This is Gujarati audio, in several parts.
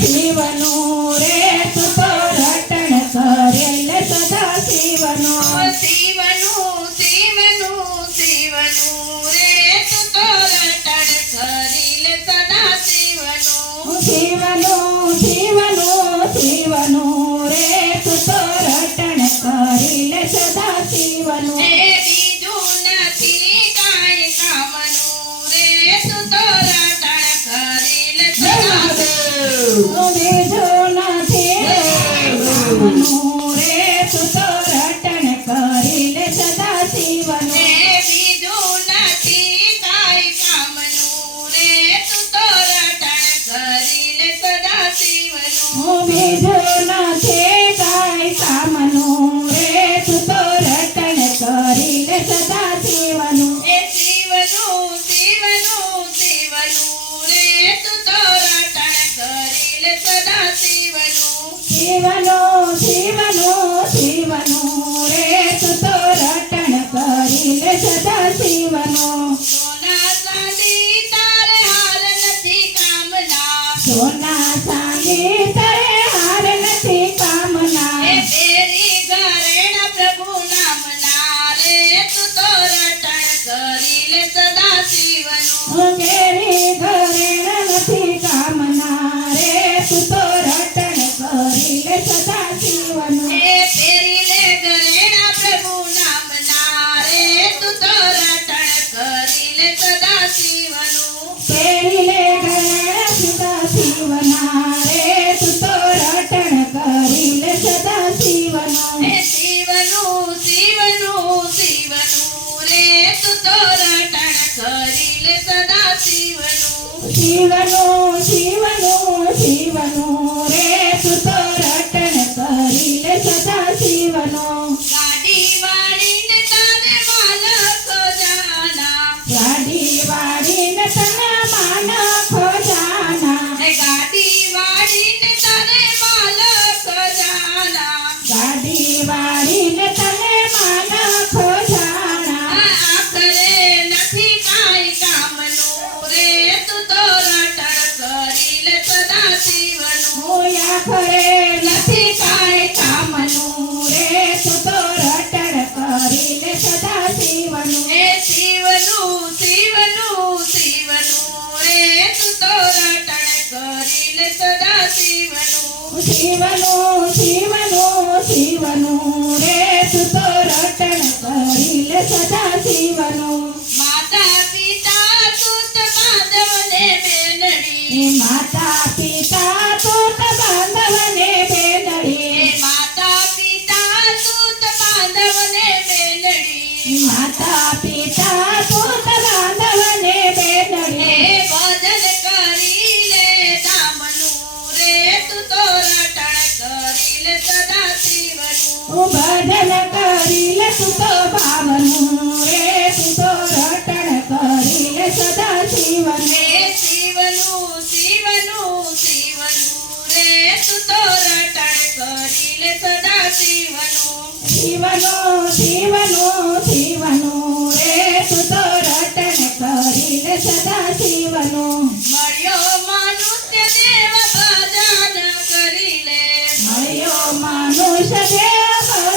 શિવનું રે તું તો રટણ કરેલ સદા શિવનું રે તું તો રટણ કરેલ સદા શિવનું શિવનું રે તું તો રટણ કરેલ સદા શિવનું બીજું નથી કાંઈ કામનું રે તું તો રટણ કરેલ સદા બીજું નથી કામનું રે તું તો રટણ કરેલ સદા શિવનું બીજું નથી કાંઈ કામનું રે તું તો રટણ કરેલ સદા શિવનું બીજું નથી કાંઈ કામનું રે તું તો રટણ કરેલ સદા શિવનું શિવનું રે તું તો રટણ કરેલ સદા શિવનું શિવનું રે તું તો રટણ કરેલ સદા શિવનું સોના ચાંદી તારે હાર નથી કામના સોના ચાંદી તારે હાર નથી કામના તેરી ઘરેણા પ્રભુ નામના રે તું તો રટણ કરેલ સદા શિવનું તેરી ઘરેણ નથી કામના રે તું તો રટણ કરેલ સદા શિવનું તેરી લે ઘરેણા પ્રભુ નામના રે તું તો રટણ કરેલ સદા શિવનું પેરીલે ઘરેણ સદા શિવના રે તું તો રટણ કરેલ સદા શિવનું શિવનું રે તું તો રટણ કરેલ સદા શિવનું શિવનું રે તું તો રટણ કરેલ સદા શિવનું ગાડી વાળીને તારે માલક જાના ગાડી વાળીને તને માન ખોજાના ગાડી વાળીને તારે માલક જાના ગાડી વાળીને તને માન ખોજાના આખરે નથી કાંઈ કામનું રે તું તો રટણ કરેલ સદા શિવનું હોયા ખરે નથી કાંઈ કામનું રે તું તો રટણ કરેલ સદા શિવનું શિવનું રે તું તો રટણ કરેલ સદા શિવનું શિવનું રે તું તો રટણ કરેલ સદા શિવનું માતા પિતા સુત બાંધવને બેનડી માતા પિતા તોત બાંધવને બેનડી માતા પિતા સુત બાંધવને બેનડી માતા પિતા તોત બાંધવને બેનડી ભજન કરી લે દામનું રે તું તો રટણ કરેલ સદા શિવનું ભજન કરી લે તું તો ભાવનું રે તું તો રટણ કરી લે સદા શિવનું શિવનું રે તું તો રટણ કરી લે સદા શિવનું શિવનું રે તું તો રટણ કરી લે સદા શિવનું મળ્યો મનુષ્ય દેવ ભજન કરી લે મળ્યો મનુષ્ય દેવ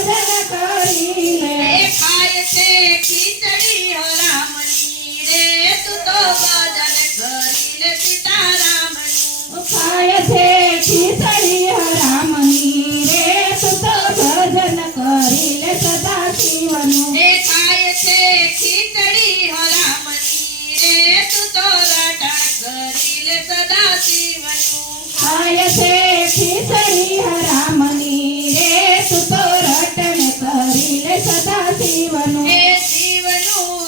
ભજન કરી લે ખાય છે ખીચડી હરામની રે તું તો ભજન કરી લે સીતારામનું ખાય છે ખીચડી હરામની રે તું તો ભજન કરી લે સદા શિવનું ખાય છે ખીચડી હરામની રે તું તો રટણ કરી લે સદા શિવનું ખાય છે ખીચડી હરામની રે તું તો રટણ કરી લે સદા શિવનું શિવનું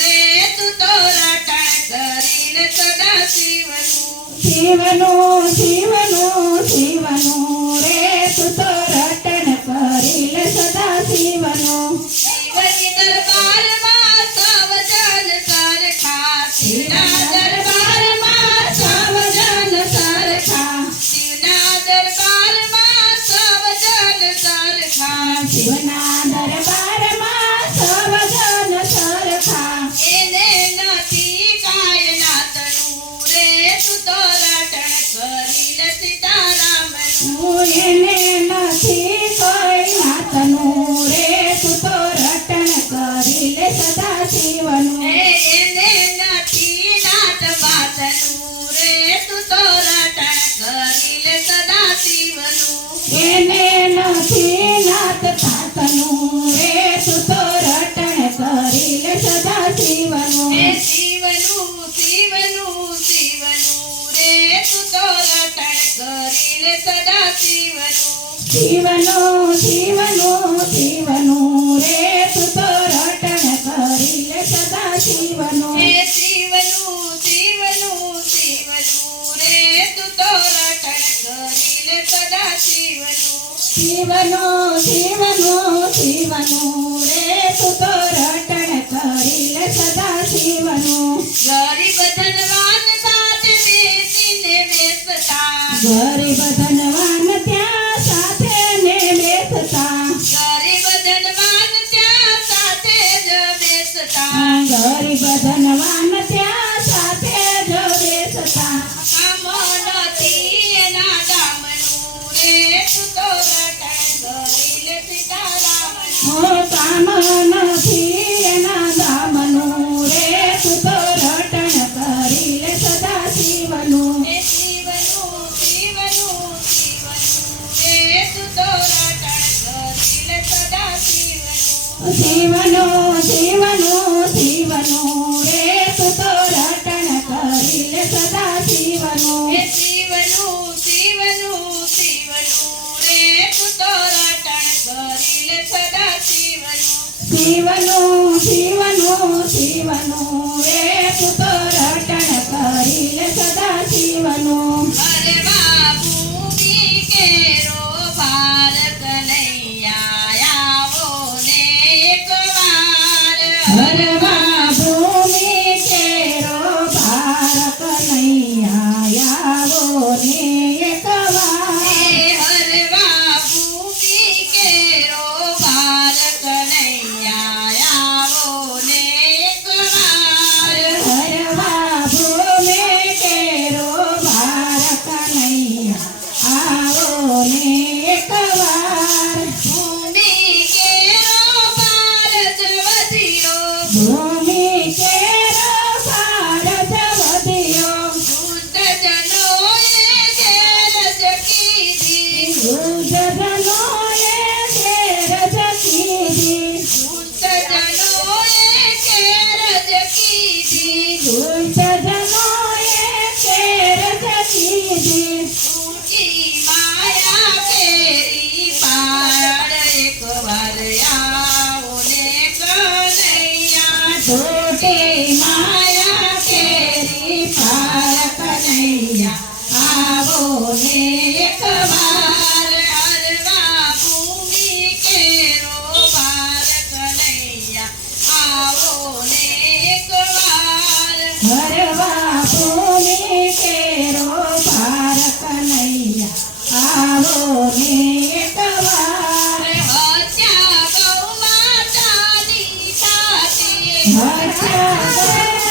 રે તું તો રટણ કરી લે સદા શિવનું શિવનું રે તું તો રટણ કરી લે સદા શિવનું શિવજી દરબારમાં સૌ જન સરખા શિવના દરબારમાં સૌ જન સરખા શિવના દરબારમાં સૌ જન સરખા શિવના દરબારમાં સૌ જન સરખા એને નથી કાંઈ નાત એને નથી કોઈ નાતનું રે તું તો રટણ કરી લે સદા શિવનું એને નથી નાત બાતનું રે તું તો રટણ કરી લે સદા શિવનું એને નથી નાત તાતનું રે તું તો રટણ કરી લે સદા શિવનું શિવનું શિવનું શિવનું રે તું તો રટણ કરી લે સદા શિવનું શિવનું શિવનું શિવનું રે તું તો રટણ કરી લે સદા શિવનું શિવનું શિવનું શિવનું રે તું તો રટણ કરી લે સદા શિવનું શિવનું શિવનું શિવનું રે તું તો રટણ કરી લે સદા શિવનું ગરીબ ધનવાન સાથે બેસીને બેસતા ગરીબ ધનવાન ત્યાં સાથે ને બેસતા ગરીબ ધનવાન ત્યાં સાથે જ બેસતા ગરીબ ધનવાન ત્યાં સાથે જ બેસતા કામ નથી એના ગામનું રે તું તો રટણ કરી લે સીતારામનું ઓ કામ નથી એના ગામનું રે તું તો રટણ કરી લે સદા શિવનું શિવનું શિવનું શિવનું રે તું તો રટણ કરી લે સદા શિવનું શિવનું શિવનું શિવનું રે તું તો રટણ કરી લે સદા શિવનું શિવનું શિવનું શિવનું રે તું તો રટણ કરી લે સદા શિવનું શિવનું શિવનું શિવનું રે તું તો રટણ કરી લે સદા શિવનું અરે બાપુ કેરો ભાર કનૈયા આવો ને એકવાર હરવા ભૂમિ કેરો ભાર કનૈયા આવો ને એકવાર હરવા ભૂમિ કેરો ભાર કનૈયા આવો ને એકવાર હરવા ભૂમિ કેરો ભાર કનૈયા આવો ને એકવાર ભૂમિ કેરો ભારત વધ્યો ભૂમિ કેરો ભારત વધ્યો દુષ્ટ જનોએ ઘેર જ કીધી દુર્જનોએ ઘેર જ કીધી દુષ્ટ જનોએ ઘેર જ કીધી દુર્જનોએ ઘેર જ કીધી ઊંચી માયા કેરી પાડ એકવાર આવો ને કનૈયા છોટી માયા કેરી પાર કનૈયા આવો ને એકવાર હરવા ભૂમિ કેરો ભાર કનૈયા આવો ને એકવાર હરવા ભૂમિ કેરો ભાર કનૈયા આવો ને એકવાર હત્યા ગૌ માતાની સાથે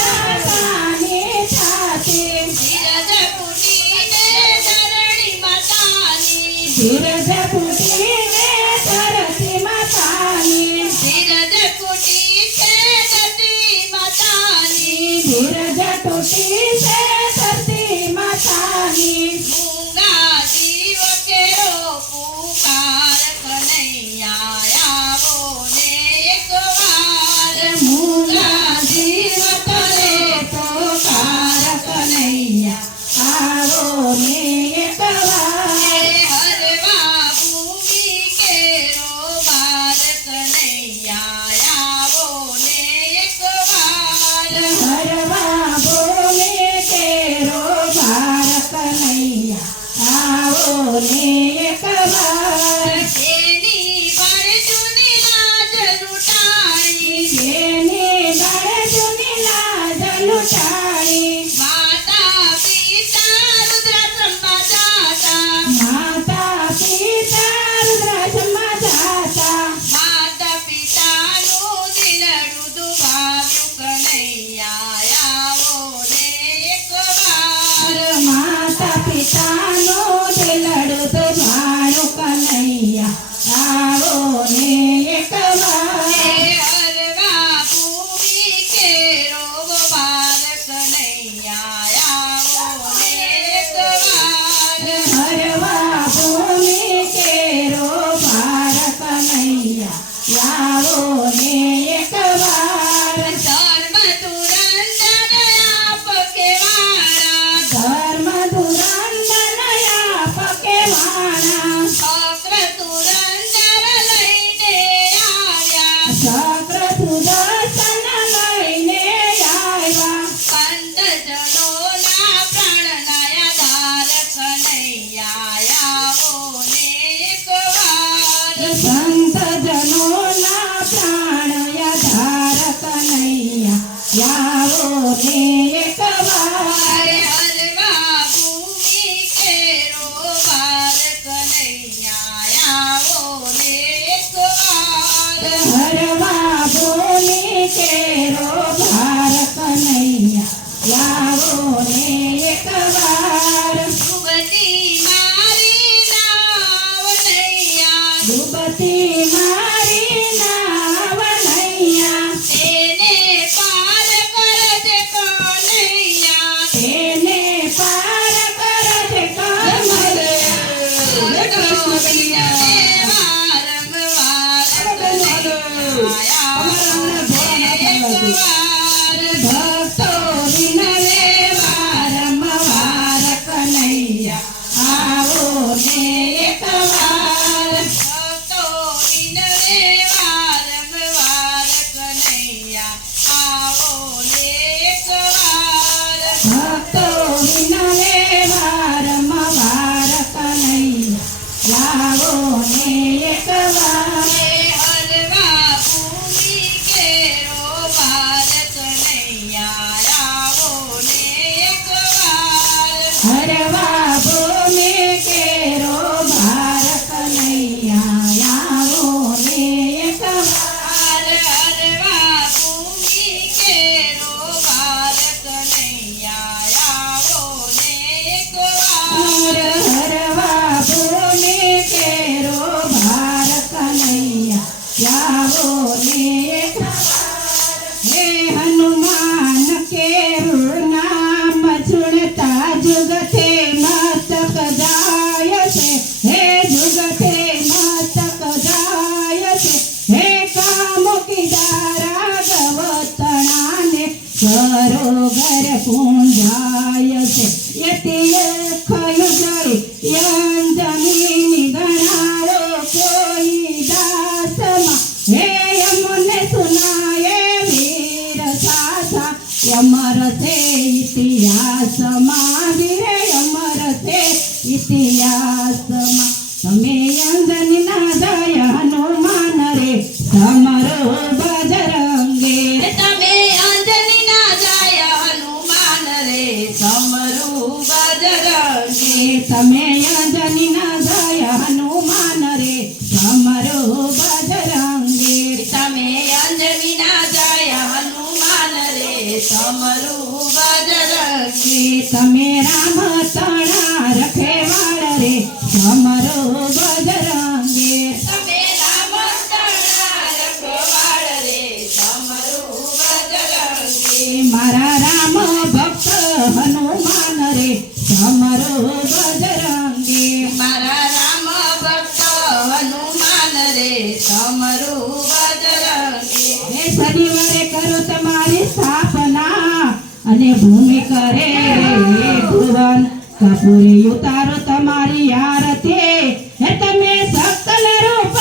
હજાની છાતી ધીરજ કુટીને ધરણી માતાની ધીરજ ફૂટીને ધરતી માતાની ધીરજ કુટી છે ધરતી માતાની ધીરજ તૂટી છે ધરતી માતાની મૂંગા જીવ કેરો પુકાર કનૈયા આવો ને એકવાર મૂંગા જીવ કરે તો કાર કનૈયા આવો ને એકવાર હરવા ભૂમિ કેરો ભાર કનૈયા આવો ને એકવાર હરવા ભૂમિ કેરો ભાર કનૈયા આવો ને એકવાર એની બાળજુની લાજ લૂંટાણી જેની બાળજુની લાજ લૂંટાણી માતા પિતા રુદ્રાશ્રમમાં જાતા માતા પિતા રુદ્રાશ્રમમાં જાતા માતા પિતાનું દિલડું દુભાવ્યું કનૈયા આવો ને એકવાર માતા પિતાનો દિલડું તો ભાઈ લાવો ને એકવાર ડૂબતી મારી નાવ નૈયા ડૂબતી મારી નાવ નૈયા તેને પાર કરજે કનૈયા એને પાર કરજે કમરે ભક્તો વિનરે વારંવાર કનૈયા આવો ને એકવાર ભક્તો વિનરે વારંવાર કનૈયા લાવો ને એકવાર હરવા ભૂમિ કેરો વાર કનૈયા આવો ને એકવાર હરવા ભૂમિ કેરો ભાર કનૈયા આવો ને એકવાર હરવા ભૂમિ કેરો વાર કનૈયા આવો ને એકવાર હરવા ભૂમિ કેરો ભાર કનૈયા આવો ને એકવાર હે હનુમાન કેરું નામ સુણતા જુગતે મસ્તક જાય છે હે જુગતે મસ્તક જાય છે હે કામુકી રાઘવતણાને સરોવર પૂંજાય છે યતિએ ખયું જળી યંજની ગણાવો કોઈ દાસમાં હે યમને સુનાય વીર સાસા યમર સે ઇતિહાસમાં વીરે યમર સે ઇતિહાસમાં તમે યંજનીના જય હનુમાન રે સમરો બજરંગે તમે અંજનીના જાય હનુમાન રે સમરું બજરંગી તમે યંજનીના જય હનુમાન રે સમરો બજરંગે તમે અંજનીના જાય હનુમાન રે સમરું બજરંગી તમે રામ તણા રખેવાળ રે સમરો બજરંગે તમે રામ તણા રખવાળ રે સમરું બજરંગી મારા રામ ભક્ત હનુમાન રે સમરો બજરંગે મારા રામ ભક્ત હનુમાન રે સમરું બજરંગી હે શનિવારે કરો તમારી સ્થાપના અને ભૂમિ કરે ભુવન કપૂરી ઉતારો તમારી આરતી હે તમે સકલ રૂપ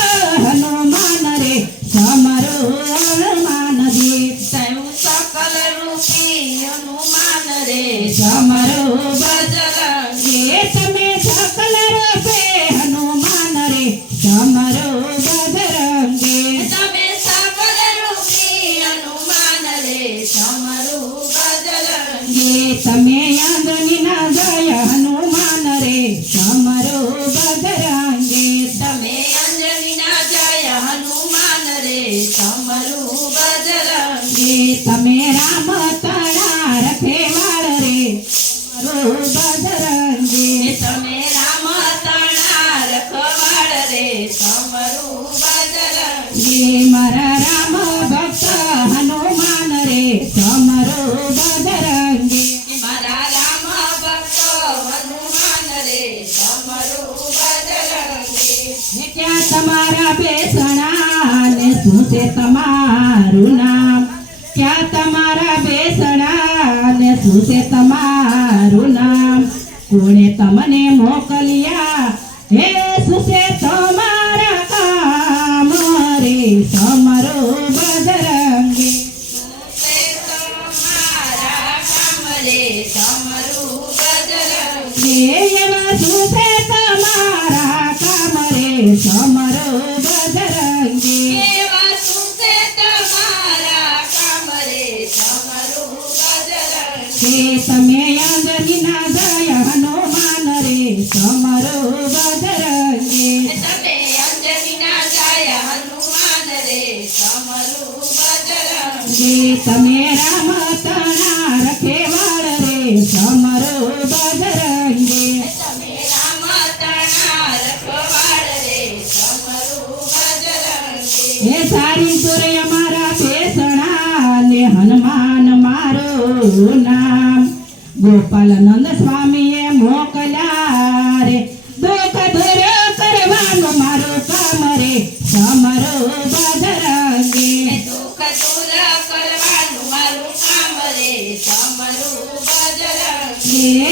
હનુમાન રે સમરો હનુમાન દે તેવું સકલ રૂપી હનુમાન રે સમરો બજરંગી હે તમે સકલ રૂપે હનુમાન રે સમરો બજરંગે તમે સકલ રૂપી હનુમાન રે સમરું બજરંગી હે તમે યંજનીના જય હનુમાન રે સમરો બજરંગે તમે અંજનીના જાય હનુમાન રે સમરું બજરંગી હે તમે રામ તણા રખેવાળ રે સમરો બજરંગે તમે રામ તણા રખવાળ રે સમરું બજરંગી હે મારા રામ ભક્ત હનુમાન રે સમરો બજરંગે મારા રામ ભક્ત હનુમાન રે સમરું બજરંગી હે ક્યાં તમારા બેસણા ને શું છે તમારું નામ ક્યાં તમારા બેસણા ને શું છે તમારું નામ કોણે તમને મોકલ્યા હે શું છે તમારા કામ રે સમરો બજરંગે તે તમારા કામ રે સમરું બજરંગી હે એવા શું છે તમારા કામ રે સમરો બજરંગે કેવા શું છે તમારા કામ રે સમરું બજરંગી હે તમે યંજનીના જય હનુમાન રે સમરો બજરંગે તમે અંજનીના જાય હનુમાન રે સમરું બજરંગી હે તમે રામ તણા રખેવાળ રે સૂર્ય મારા બેસણા ને હનુમાન મારું નામ ગોપાલનંદ સ્વામીએ મોકલ્યા રે દુઃખ દૂર કરવાનું મારું કામ રે સમરો બજરંગી દુઃખ દૂર કરવાનું મારું કામ રે સમરું બજરંગી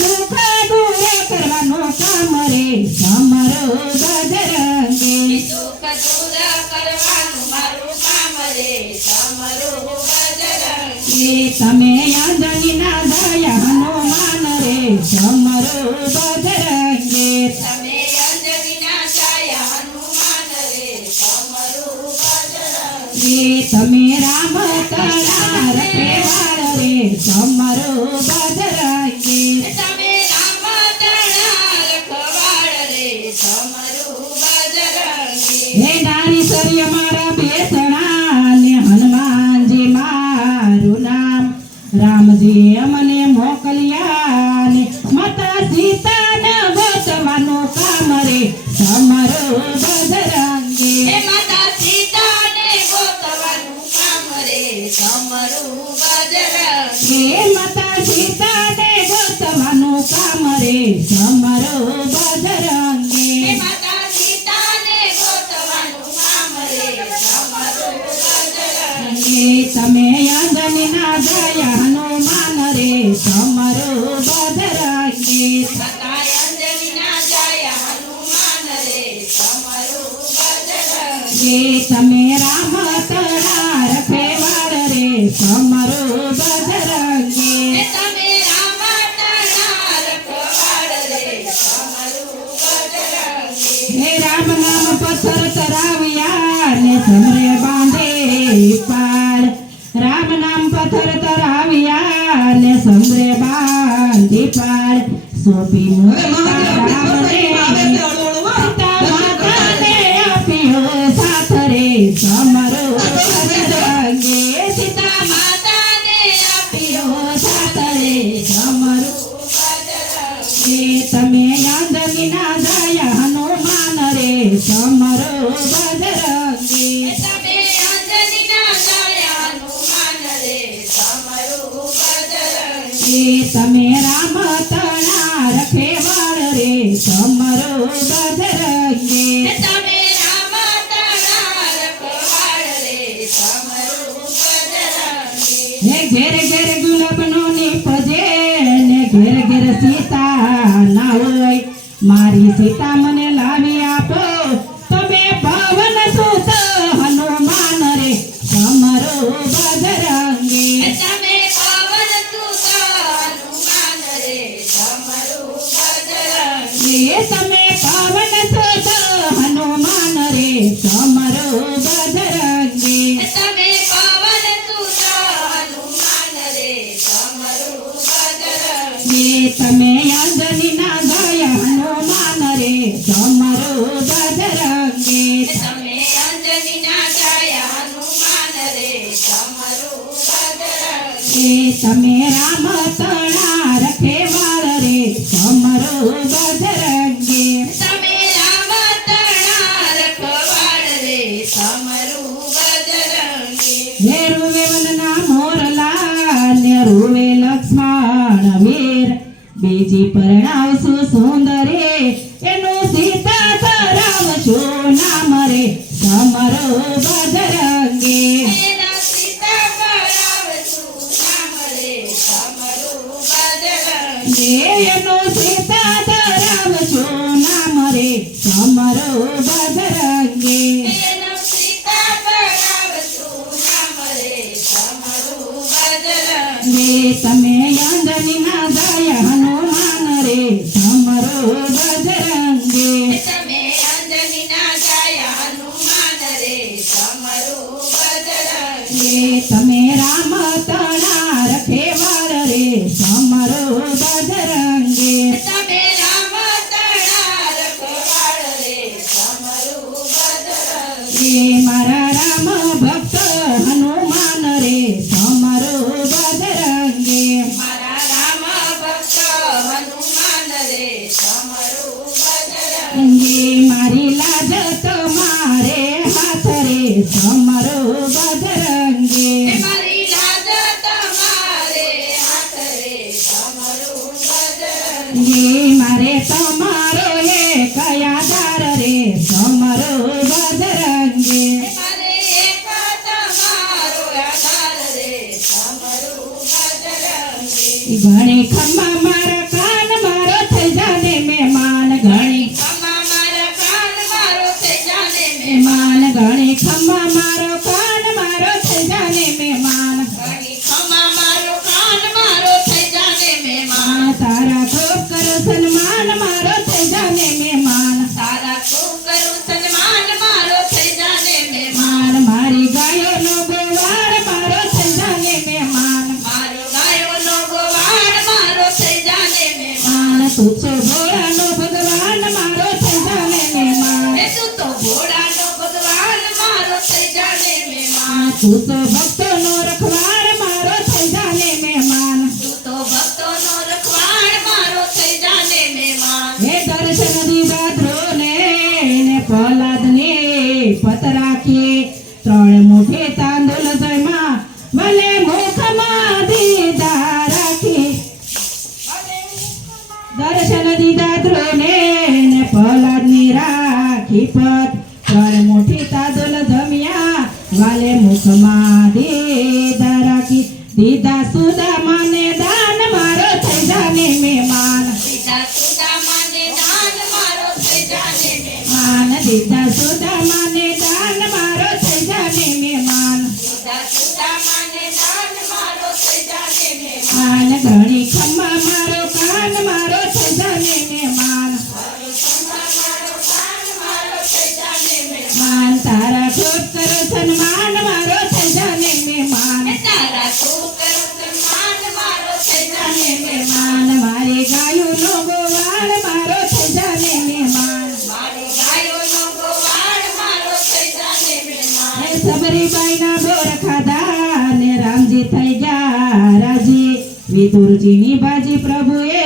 દુઃખ દૂર કરવાનું કામ રે સમરો બજરંગી દુઃખ દૂર કરવાનું મારું કામ રે સમરું બજરંગી તમે અંજનીના દયા હનુમાન રે સમરો બજરંગી તમે અંજનીના છાયા હનુમાન રે સમરું બજરંગી તમે રામ તળાર પેવાળ રે સમરો બજરંગી તમે રામ તણાર ખવાડ રે સમરું બજરંગી હે નારી સર્ય મારા બેસણા ને હનુમાનજી મારું નામ રામજી અમને મોકલ્યા ને માતા સીતાને બચવાનું કામ રે સમરો બજરંગી હે માતા સીતાને ગોતવાનું કામ રે સમરું બજરંગી હે માતા સીતાને ગોતવાનું કામ રે સમરો બજરંગી હે માતા સીતાને ગોતવાનું કામ રે સમરું બજરંગી તમે અંજનીના દયા હનુમાન રે સમરો બજરંગી માતા અંજનીના છાયા હનુમાન રે સમરું બજરંગી તમે રામ તળાર પેવાળ રે સમરો બજરંગી તમે રામ તણાર ખવાડ રે સમરું બજરંગી હે રામ નામ પથ્થર તરાવ્યા ને સમરે બાંધે પાડ રામ નામ પથ્થર તરાવ્યા ને સમરે બાંધી પાડ સોપી મોટા રામને સીતા માતાને આપ્યો સાથ રે સમરો બજરંગી સીતા માતાને આપ્યો સાથ રે સમરો બજરંગી તમે અંજનીના દયા હનુમાન રે સમરો બજરંગી તમે અંજનીના છાયા હનુમાન રે સમરું બજરંગી તમે રામ તળાર પેવાળ રે સમરો બજરંગી તમે રામ તણાર ખવાડ રે સમરું બજરંગી હે ઘેર ઘેર ગુલાબનો નીપજે ને ઘેર ઘેર સીતા ના હોય મારી સીતા મને લાવી આપો તમે પવન સુત હનુમાન રે સમરો બજરંગી તમે પવન સુત હનુમાન રે સમરું બજરંગી તમે પવન સુત હનુમાન રે સમરો બજરંગી તમે પવન સુત હનુમાન રે સમરું બજરંગી તમે અંજનીના દયા હનુમાન રે સમરો બજરંગી તમે અંજનીના છાયા હનુમાન રે સમરું બજરંગી તમે રામ તળાર પેવાળ રે સમરો બજરંગી તમે રામ તણાર ખવાડ રે સમરું બજરંગી હે રૂવે વનના મોરલા ને રૂવે લક્ષ્મણ વીર બીજી પરણાવશું સુંદરે એનું સીતા તરાવશું નામ રે સમરો બજરંગી એના સીતા પરાવશું નામ રે સમરું બજરંગી એનું સીતા તરાવશું નામ રે સમરો બજરંગી એના સીતા પરાવશું નામ રે સમરું બજરંગી તમે અંજનીના દયા હનુમાન રે સમરો બજરંગી તમે અંજનીના છાયા હનુમાન રે સમરું બજરંગી તમે રામ તળાર પેવાળ રે સમરો બજરંગી તમે રામ તણાર ખવાડ રે સમરું બજરંગી મારા રામ ભક્ત હનુમાન રે સમરો બજરંગી મારા રામ ભક્ત હનુમાન રે સમરું બજરંગી મારી લાજ તમારે હાથ રે તમારો બજરંગે મારી લાજ તમારે હાથ રે તમારું બજરંગી જી મારે તમારો એક આધાર રે તમારો બજરંગે મારે એક તમારો આધાર રે તમારું બજરંગી ઘણી ખમ્મા મારા કાન મારો થઈ જાને મહેમાન ઘણી ખમ્મા મારા કાન મારો થઈ જાને મહેમાન ઘણી ખમ્મા મારો કાન મારો થઈ જાને મહેમાન ઘણી ખમ્મા મારો કાન મારો થઈ જાને મહેમાન તારા ખૂબ કરો સન્માન મારો થઈ જાને મહેમાન તારા ખૂબ કરું સન્માન મારો થઈ જાને મહેમાન માન મારી ગાયોનો ગોવાળ મારો થઈ જાને મહેમાન મારો ગાયોનો ગોવાળ મારો થઈ જાને મહેમાન માન તું છો ભોળાનો ભગવાન મારો થઈ જાને મહેમાન એ તું તો ભોળાનો ભગવાન મારો થઈ જાને મહેમાન તું તો ભક્તોનો રખવાળ મારો થઈ જાને મહેમાન તું તો ભક્તોનો રખવાળ મારો થઈ જાને મહેમાન હે દર્શન દીધા ધ્રોને ને પ્રહલાદને પત રાખીએ ત્રણ મુઠ્ઠી તાંદુલ જયમાં ભલે મુખમાં દીધા રાખી દર્શન દીધા ધ્રોને ને પ્રહલાદની રાખી પત ત્રણ મુઠ્ઠી તાંદુલ જમ્યા વાલે મુખમાં દીધા રાખી દીધા સુદામાને દાન મારો થઈ જાને મહેમાન દીધા સુદામાને દાન મારો થઈ જાને મહેમાન માન દીધા સુદામાને દાન મારો થઈ જાને મહેમાન દીધા સુદામાને દાન મારો થઈ જાને મહેમાન માન ઘણી ખમ્મા મારો કાન મારો થઈ જાને મહેમાન ખમ્મા મારો કાન મારો થઈ જાને મહેમાન માન તારા ખૂબ કરો સન્માન મારો થઈ જાને મહેમાન તારા ખૂબ કરું સન્માન મારો થઈ જાને મહેમાન મારી ગાયોનો ગોવાળ મારો થઈ જાને મહેમાન મારી ગાયોનો ગોવાળ મારો થઈ જાને મહેમાન હે સબરીબાઈના બોર ખાધા ને રામજી થઈ ગયા રાજી વિદુરજીની બાજી પ્રભુએ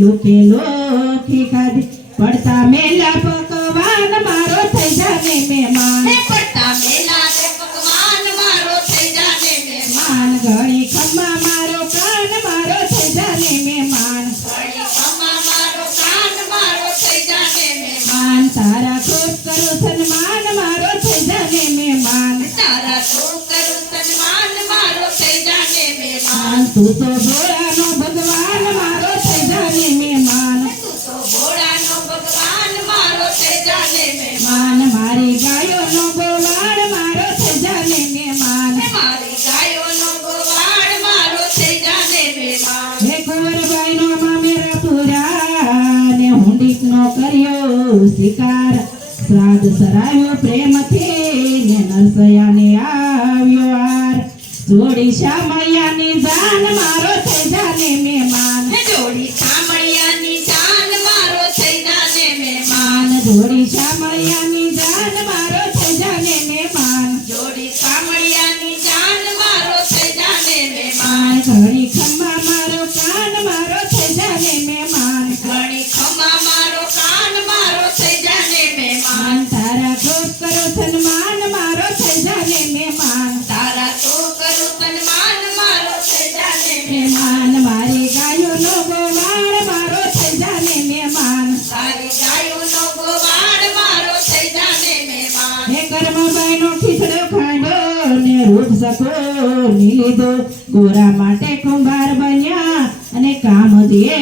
લોકે લોખી ખાધી પડતા મેલા પકવાન મારો થઈ જાને મહેમાન હે પડતા મેલા રે પકવાન મારો થઈ જાને મહેમાન માન ઘણી ખમ્મા મારો કાન મારો થઈ જાને મહેમાન ઘણી ખમ્મા મારો કાન મારો થઈ જાને મહેમાન માન તારા ખૂબ કરો સન્માન મારો થઈ જાને મહેમાન તારા ખૂબ કરું સન્માન મારો થઈ જાને મહેમાન માન તું તો ભોળાનો ભગવાન મારો થઈ જાને મહેમાન તું તો ભોળાનો ભગવાન મારો થઈ જાને મહેમાન માન મારી ગાયોનો ગોવાળ મારો થઈ જાને મહેમાન મારી ગાયોનો ગોવાળ મારો થઈ જાને મહેમાન હે કુંવરબાઈનો મામેરા પૂરા ને હુંડીકનો કર્યો શિકાર શ્રાદ્ધ સરાયો પ્રેમથી ને નરસૈયાને આવ્યો હાર જોડી શામૈયાની જાન મારો થઈ જાને મહેમાન જોડી સામળિયાની જાન મારો થઈ જાને મહેમાન માન જોડી શામૈયાની જાન મારો થઈ જાને મહેમાન જોડી સામળિયાની જાન મારો થઈ જાને મહેમાન માન ઘણી ખમ્મા મારો કાન મારો થઈ જાને મહેમાન ઘણી ખમ્મા મારો કાન મારો થઈ જાને મહેમાન માન તારા ખૂબ કરો સન્માન મારો થઈ જાને મહેમાન તારા તો કરું સન્માન મારો થઈ જાને મહેમાન મારી ગાયોનો ગોવાળ મારો થઈ જાને મહેમાન તારી ગાયોનો ગોવાળ મારો થઈ જાને મહેમાન હે કર્મબાઈનો ખીચડો ખાંડો ને રૂપ સકો લીધો ગોરા માટે કુંભાર બન્યા અને કામ જે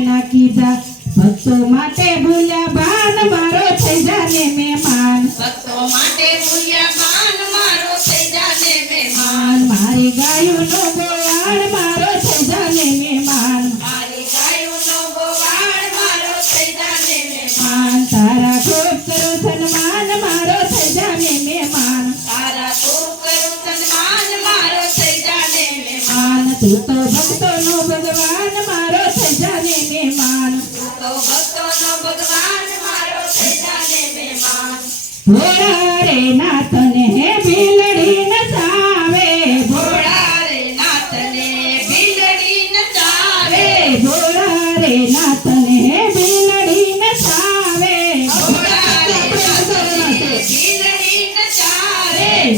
ના કીધા ભક્તો માટે ભૂલ્યા બાન મારો થઈ જાને મહેમાન ભક્તો માટે ભૂલ્યા માન મારો થઈ જાને મહેમાન માન મારી ગાયોનો ગોવાળ મારો થઈ જાને મહેમાન મારી ગાયોનો ગોવાળ મારો થઈ જાને મહેમાન માન તારા ખૂબ કરો સન્માન મારો થઈ જાને મહેમાન તારા ખૂબ કરું સન્માન મારો થઈ જાને મહેમાન માન તું તો ભક્તોનો ભગવાન મારો થઈ જાને મહેમાન તું તો ભક્તોનો ભગવાન મારો થઈ જાને મહેમાન ભોળા રે નાથને ભીલડી નચાવે ભોળા રે નાથને ભીલડી નચાવે ભોળા રે નાથને ભીલડી નચાવે ભોળા રે નાથને ભીલડી નચાવે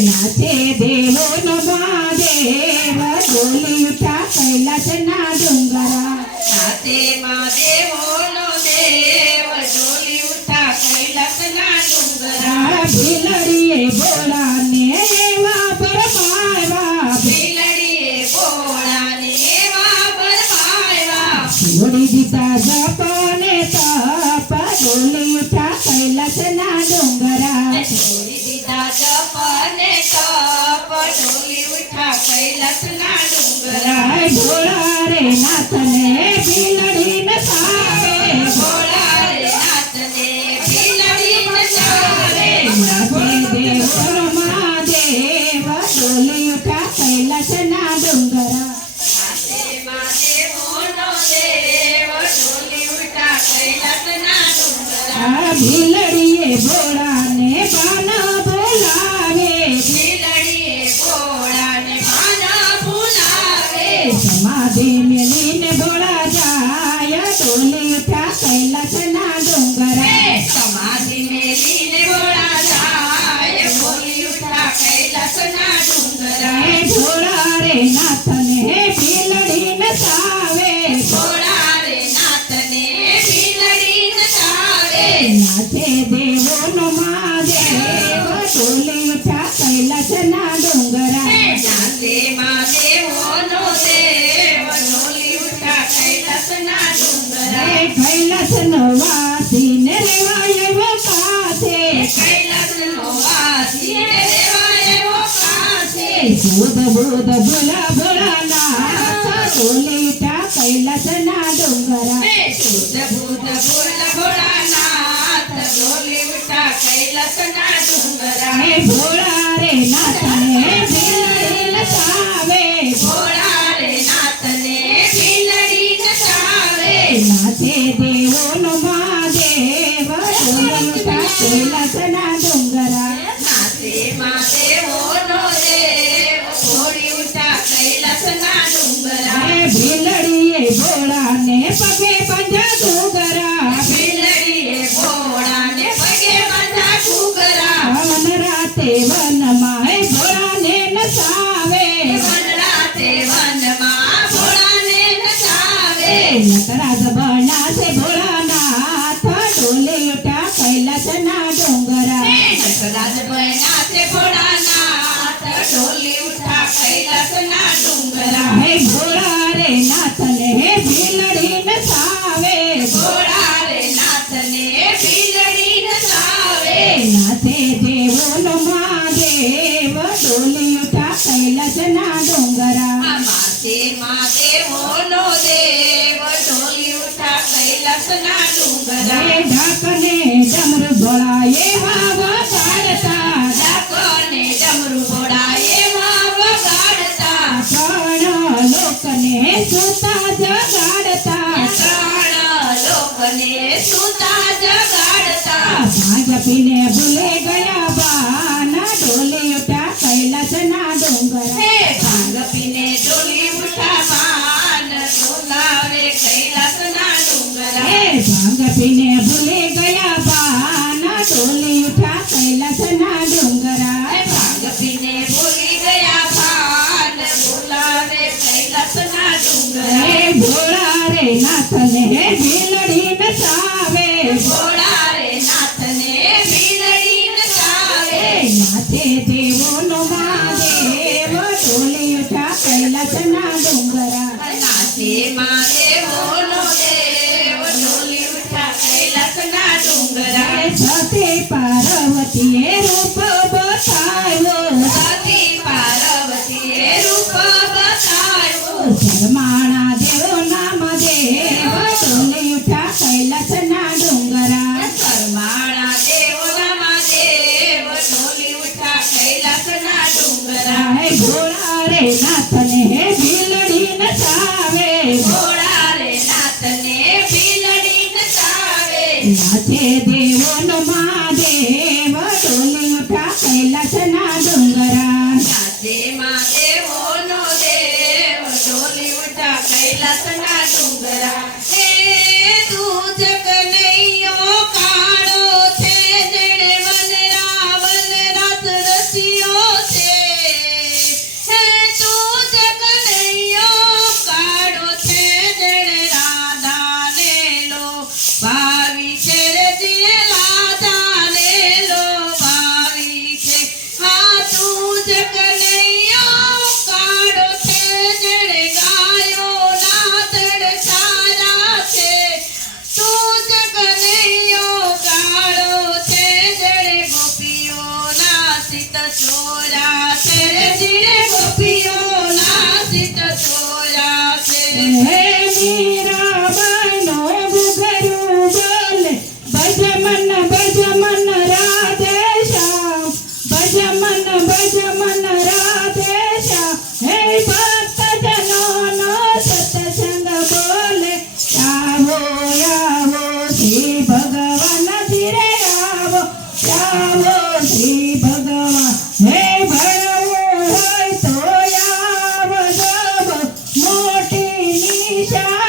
ડુંગરા નાચે મહાદેવોનો દેવ ડોલી ઉઠા કૈલાસના ડુંગરા ભીલડીએ ભોળાને એવા પરમાવ્યા ભીલડીએ ભોળાને એવા પરમાવ્યા છોડી દીધા જપને તપ ડોલી ઉઠા કૈલાસના ડુંગરા છોડી દીધા જપને તપ ડોલી ઉઠા કૈલાસના ડુંગરા ભોળા રે નાથને ભીલડી નચાવે ભોળા રે નાથને ભીલડી નચાવે નાચે દેવોનો મહાદેવ ડોલી ઉઠા કૈલાસના ડુંગરા નાચે મહાદેવોનો દેવ ડોલી ઉઠા કૈલાસના ડુંગરા ભીલડીએ ભોળાને બાન બોલાવે ભીલડીએ ભોળાને માના ભૂલાવે સમાધિ મેલીને ભોળા જાય ડોલી ઉઠા કૈલાસના ડુંગરા સમાધિ મેલીને ભોળા જાય બોલી ઉઠા કૈલાસના ડુંગરા ભોળા રે નાથને ભીલડી નચાવે ભોળા રે નાથને ભીલડી નચાવે નાચે દેવોનો મહાદેવ ડોલી ઉઠા કૈલાસના ડુંગરા નાચે મહાદેવોનો દેવ ડોલી ઉઠા કૈલાસના ડુંગરા કૈલાસનો વાસીને રેવાય એવો કાશે કૈલાસનો વાસી રેવાય કાશે બુધ બુધ ભોલા ભોળાનાથ ડોલી ઉઠા કૈલાસના ડુંગરા શુદ્ધ બુદ્ધ ભોળ ભોળાનાથ ડોલી ઉઠા કૈલાસના ડુંગરા ભોળા રે નાથને ભીલડી નચાવે ભોળા રે નાથને ભીલડી નચાવે નાચે દેવોનો મહાદેવ ડોલી ઉઠા કૈલાસના ડુંગરા નાચે મહાદેવોનો દેવ ડોલી ઉઠા કૈલાસના ડુંગરા ભીલડીએ ભોળાને પગે પંજા ડુંગરા ભીલડીએ ભોળાને પગે બાંધા ઘૂઘરા વન રાતે વનમાં ભોળાને નચાવે વનરાતે વનમાં ભોળાને નચાવે નટરાજ બનાસે ભોળાનાથ ડોલી ઉઠા કૈલાસના ડુંગરા નટરાજ બન્યા છે ભોળાનાથ ડોલી ઉઠા કૈલાસના ડુંગરા ભોળા રે નાથને ભીલડી નચાવે ભોળા રે નાથને ભીલડી નચાવે નાચે દેવોનો મહાદેવ ડોલી ઉઠા કૈલાસના ડુંગરા માતે મહાદેવોનો દેવ ડોલી ઉઠા કૈલાસના ડુંગરા ઢાકને ડમરુ ભોળા એવા વગાડતા ડાકોરને ડમરુ ભોળા એવા વગાડતા ત્રણ લોકને સુતા જગાડતા ત્રણ લોકને સુતા જગાડતા ભાજપીને ભૂલે ગયા બાના ડોલી ઉઠા કૈલાસના ડુંગરા હે ભાંગ પીને ડોલી ઉઠા પાન ડોલાવે કૈલાસના ડુંગરા ભાંગ પીને ભૂલે ગયા બાના ડોલી ઉઠા કૈલાસના ડુંગરા ભાંગ પીને ભૂલી ગયા પાન ડોલાવે કૈલાસના ડુંગરા ભોળા રે નાથને ભીલડી નચાવે ભોળા રે નાથને ભીલડી નચાવે નાચે દેવોનો મહાદેવ ડોલી ઉઠા કૈલાસના ડુંગરા નાચે મહાદેવોનો દેવ ડોલી ઉઠા કૈલાસના ડુંગરા સતી પાર્વતીએ રૂપ બતાવ્યો સતી પાર્વતીએ રૂપ બતાવ્યું શરમાણા દેવો નામ દેવ ડોલી ઉઠા કૈલાસના ડુંગરા પરમાણા દેવોના દેવ ડોલી ઉઠા કૈલાસના ડુંગરા ભોળા રે નાથને ભીલડી નચાવે ભોળા રે નાથને ભીલડી નચાવે નાચે દેવોનો મહાદેવ ડોલી ઉઠા કૈલાસના ડુંગરા નાચે મહાદેવોનો દેવ ડોલી ઉઠા કૈલાસના ડુંગરા હે તું જગનૈયો કાળો છે જેણે વન રાત રચ્યો છે હે તું જગનૈયો કાળો છે ઈશા